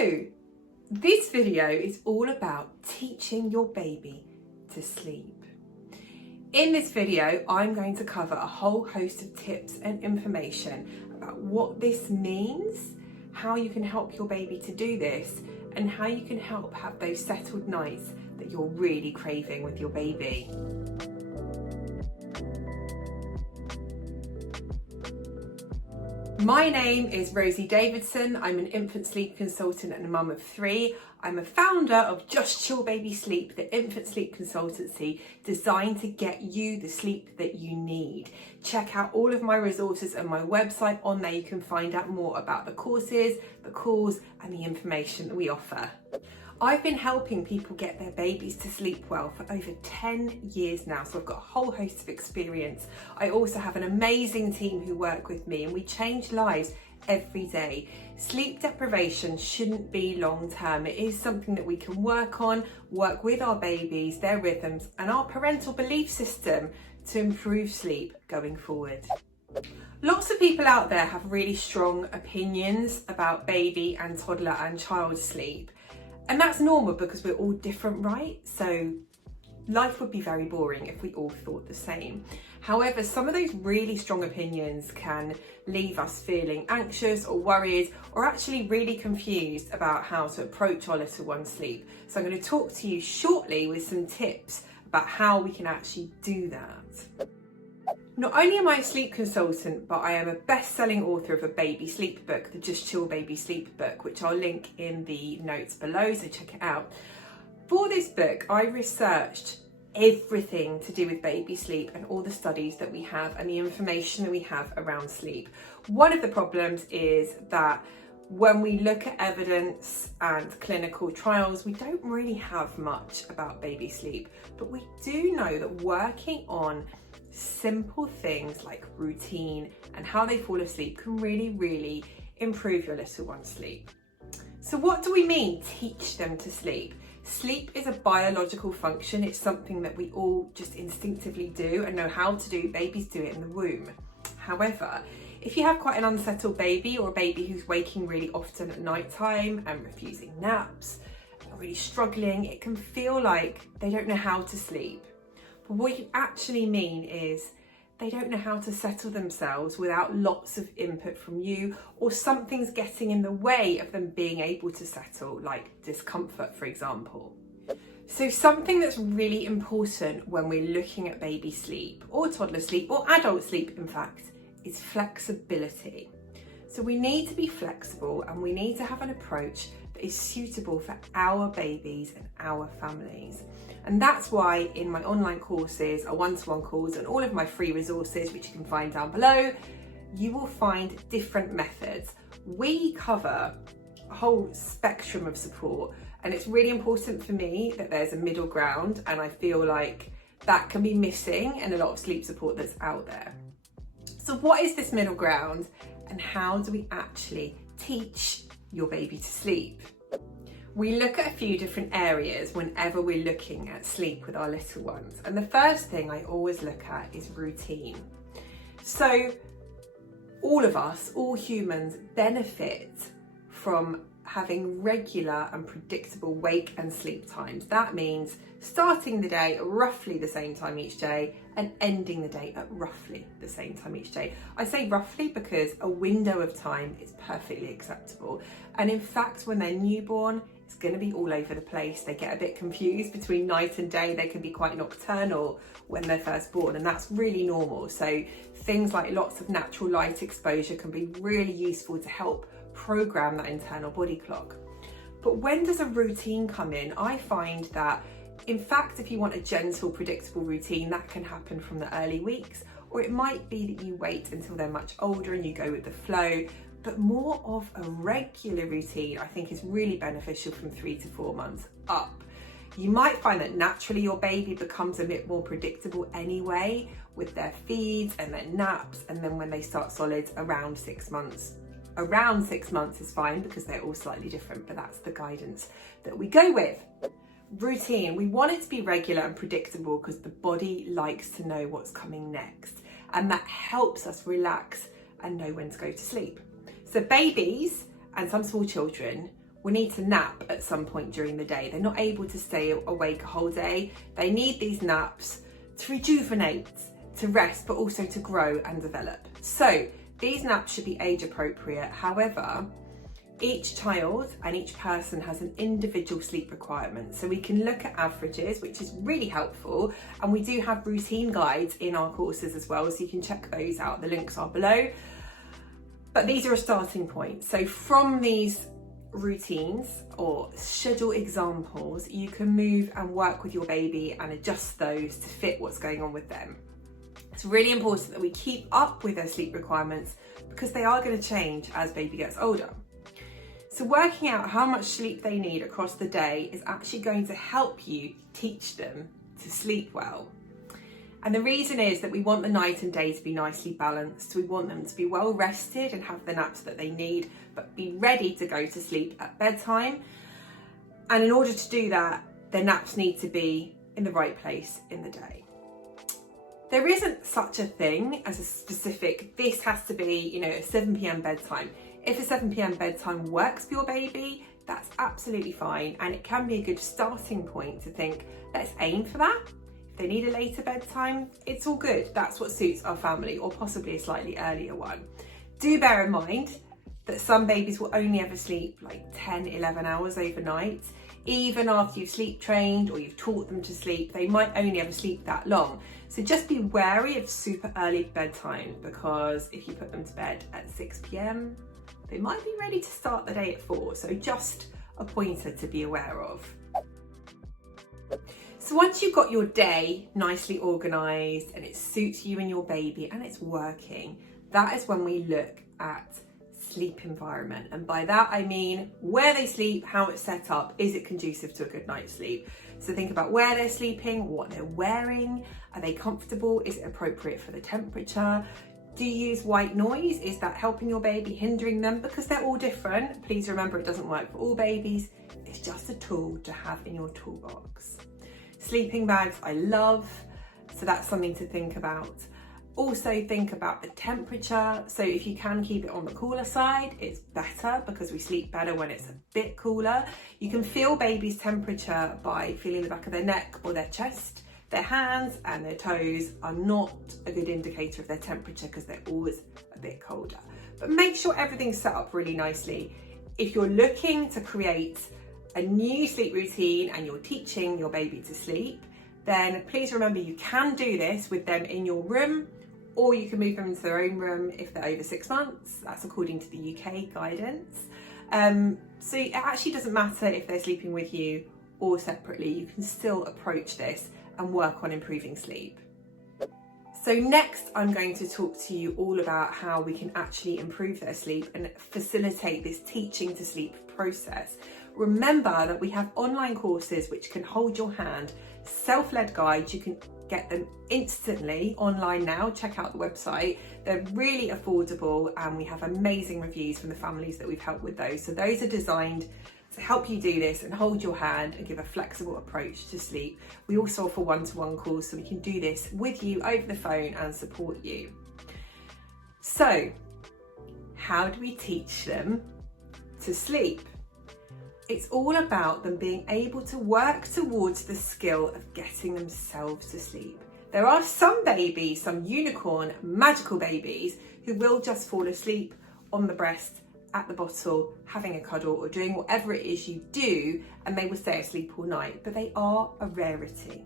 So this video is all about teaching your baby to sleep. In this video, I'm going to cover a whole host of tips and information about what this means, how you can help your baby to do this, and how you can help have those settled nights that you're really craving with your baby. My name is Rosey Davidson. I'm an infant sleep consultant and a mum of 3. I'm a founder of Just Chill Baby Sleep, the infant sleep consultancy designed to get you the sleep that you need. Check out all of my resources on my website. On there you can find out more about the courses, the calls and the information that we offer. I've been helping people get their babies to sleep well for over 10 years now, so I've got a whole host of experience. I also have an amazing team who work with me and we change lives every day. Sleep deprivation shouldn't be long term. It is something that we can work on, work with our babies, their rhythms and our parental belief system to improve sleep going forward. Lots of people out there have really strong opinions about baby and toddler and child sleep. And that's normal because we're all different, right? So life would be very boring if we all thought the same. However, some of those really strong opinions can leave us feeling anxious or worried or actually really confused about how to approach our little one's sleep. So I'm going to talk to you shortly with some tips about how we can actually do that. Not only am I a sleep consultant, but I am a best-selling author of a baby sleep book, the Just Chill Baby Sleep book, which I'll link in the notes below, so check it out. For this book, I researched everything to do with baby sleep and all the studies that we have and the information that we have around sleep. One of the problems is that when we look at evidence and clinical trials, we don't really have much about baby sleep, but we do know that working on simple things like routine and how they fall asleep can really improve your little one's sleep. So what do we mean teach them to sleep? Sleep is a biological function. It's something that we all just instinctively do and know how to do. Babies do it in the womb. However, if you have quite an unsettled baby or a baby who's waking really often at night time and refusing naps, or really struggling, it can feel like they don't know how to sleep. But what you actually mean is they don't know how to settle themselves without lots of input from you, or something's getting in the way of them being able to settle, like discomfort, for example. So something that's really important when we're looking at baby sleep or toddler sleep or adult sleep, in fact, is flexibility. So we need to be flexible and we need to have an approach that is suitable for our babies and our families. And that's why in my online courses, our one-to-one calls and all of my free resources, which you can find down below, you will find different methods. We cover a whole spectrum of support, and it's really important for me that there's a middle ground, and I feel like that can be missing in a lot of sleep support that's out there. So what is this middle ground and how do we actually teach your baby to sleep? We look at a few different areas whenever we're looking at sleep with our little ones. And the first thing I always look at is routine. So all of us, all humans, benefit from having regular and predictable wake and sleep times. That means starting the day at roughly the same time each day and ending the day at roughly the same time each day. I say roughly because a window of time is perfectly acceptable. And in fact, when they're newborn, it's going to be all over the place. They get a bit confused between night and day. They can be quite nocturnal when they're first born, and that's really normal. So things like lots of natural light exposure can be really useful to help program that internal body clock. But when does a routine come in? I find that, in fact, if you want a gentle, predictable routine, that can happen from the early weeks, or it might be that you wait until they're much older and you go with the flow. But more of a regular routine, I think, is really beneficial from 3 to 4 months up. You might find that naturally your baby becomes a bit more predictable anyway with their feeds and their naps, and then when they start solids around 6 months. Around 6 months is fine because they're all slightly different, but that's the guidance that we go with. Routine, we want it to be regular and predictable because the body likes to know what's coming next, and that helps us relax and know when to go to sleep. So babies and some small children will need to nap at some point during the day. They're not able to stay awake a whole day. They need these naps to rejuvenate, to rest, but also to grow and develop. So these naps should be age appropriate. However, each child and each person has an individual sleep requirement. So we can look at averages, which is really helpful. And we do have routine guides in our courses as well, so you can check those out. The links are below. But these are a starting point. So from these routines or schedule examples, you can move and work with your baby and adjust those to fit what's going on with them. It's really important that we keep up with their sleep requirements because they are going to change as baby gets older. So working out how much sleep they need across the day is actually going to help you teach them to sleep well. And the reason is that we want the night and day to be nicely balanced. We want them to be well rested and have the naps that they need, but be ready to go to sleep at bedtime. And in order to do that, their naps need to be in the right place in the day. There isn't such a thing as a specific, this has to be, a 7 p.m. bedtime. If a 7 p.m. bedtime works for your baby, that's absolutely fine. And it can be a good starting point to think, let's aim for that. If they need a later bedtime, it's all good. That's what suits our family, or possibly a slightly earlier one. Do bear in mind that some babies will only ever sleep like 10, 11 hours overnight. Even after you've sleep trained or you've taught them to sleep, they might only ever sleep that long. So just be wary of super early bedtime, because if you put them to bed at 6 p.m, they might be ready to start the day at 4. So just a pointer to be aware of. So once you've got your day nicely organised and it suits you and your baby and it's working, that is when we look at sleep environment. And by that I mean where they sleep, how it's set up, is it conducive to a good night's sleep? So think about where they're sleeping, what they're wearing, are they comfortable, is it appropriate for the temperature? Do you use white noise? Is that helping your baby, hindering them? Because they're all different. Please remember, it doesn't work for all babies. It's just a tool to have in your toolbox. Sleeping bags, I love. So that's something to think about. Also think about the temperature. So if you can keep it on the cooler side, it's better because we sleep better when it's a bit cooler. You can feel baby's temperature by feeling the back of their neck or their chest. Their hands and their toes are not a good indicator of their temperature because they're always a bit colder. But make sure everything's set up really nicely. If you're looking to create a new sleep routine and you're teaching your baby to sleep, then please remember you can do this with them in your room, or you can move them into their own room if they're over 6 months. That's according to the UK guidance. So it actually doesn't matter if they're sleeping with you or separately. You can still approach this and work on improving sleep. So next I'm going to talk to you all about how we can actually improve their sleep and facilitate this teaching to sleep process. Remember that we have online courses which can hold your hand, self-led guides. You can get them instantly online now. Check out the website. They're really affordable and we have amazing reviews from the families that we've helped with those. So those are designed to help you do this and hold your hand and give a flexible approach to sleep. We also offer one-to-one calls so we can do this with you over the phone and support you. So, how do we teach them to sleep? It's all about them being able to work towards the skill of getting themselves to sleep. There are some babies, some unicorn, magical babies, who will just fall asleep on the breast, at the bottle, having a cuddle or doing whatever it is you do, and they will stay asleep all night, but they are a rarity.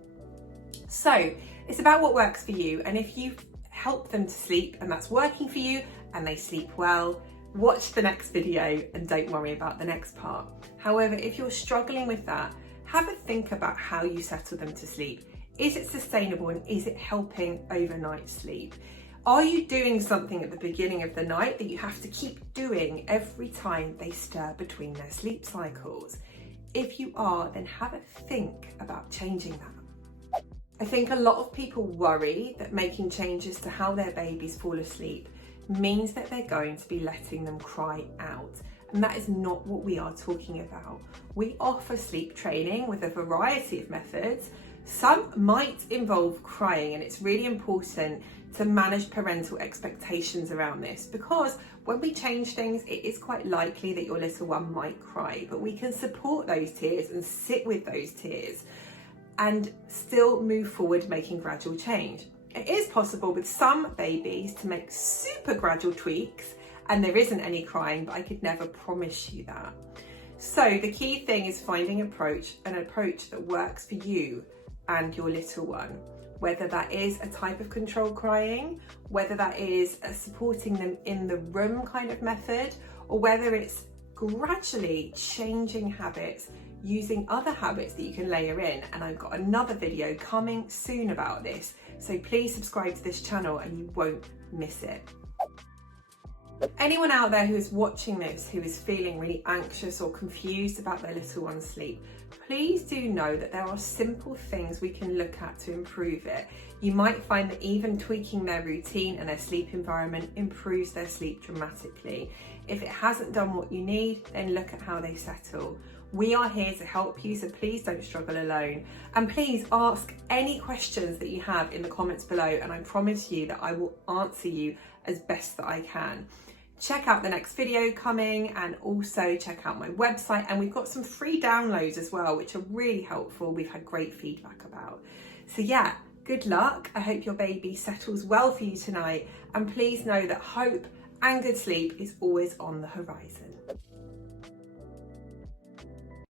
So it's about what works for you, and if you help them to sleep and that's working for you and they sleep well, watch the next video and don't worry about the next part. However, if you're struggling with that, have a think about how you settle them to sleep. Is it sustainable and is it helping overnight sleep? Are you doing something at the beginning of the night that you have to keep doing every time they stir between their sleep cycles? If you are, then have a think about changing that. I think a lot of people worry that making changes to how their babies fall asleep means that they're going to be letting them cry out. And that is not what we are talking about. We offer sleep training with a variety of methods. Some might involve crying, and it's really important to manage parental expectations around this, because when we change things, it is quite likely that your little one might cry, but we can support those tears and sit with those tears and still move forward, making gradual change. It is possible with some babies to make super gradual tweaks and there isn't any crying, but I could never promise you that. So the key thing is finding an approach that works for you and your little one, whether that is a type of control crying, whether that is a supporting them in the room kind of method, or whether it's gradually changing habits using other habits that you can layer in. And I've got another video coming soon about this, so please subscribe to this channel and you won't miss it. Anyone out there who is watching this who is feeling really anxious or confused about their little one's sleep, please do know that there are simple things we can look at to improve it. You might find that even tweaking their routine and their sleep environment improves their sleep dramatically. If it hasn't done what you need, then look at how they settle. We are here to help you, so please don't struggle alone. And please ask any questions that you have in the comments below, and I promise you that I will answer you as best that I can. Check out the next video coming, and also check out my website, and we've got some free downloads as well, which are really helpful. We've had great feedback about. So yeah, good luck. I hope your baby settles well for you tonight, and please know that hope and good sleep is always on the horizon.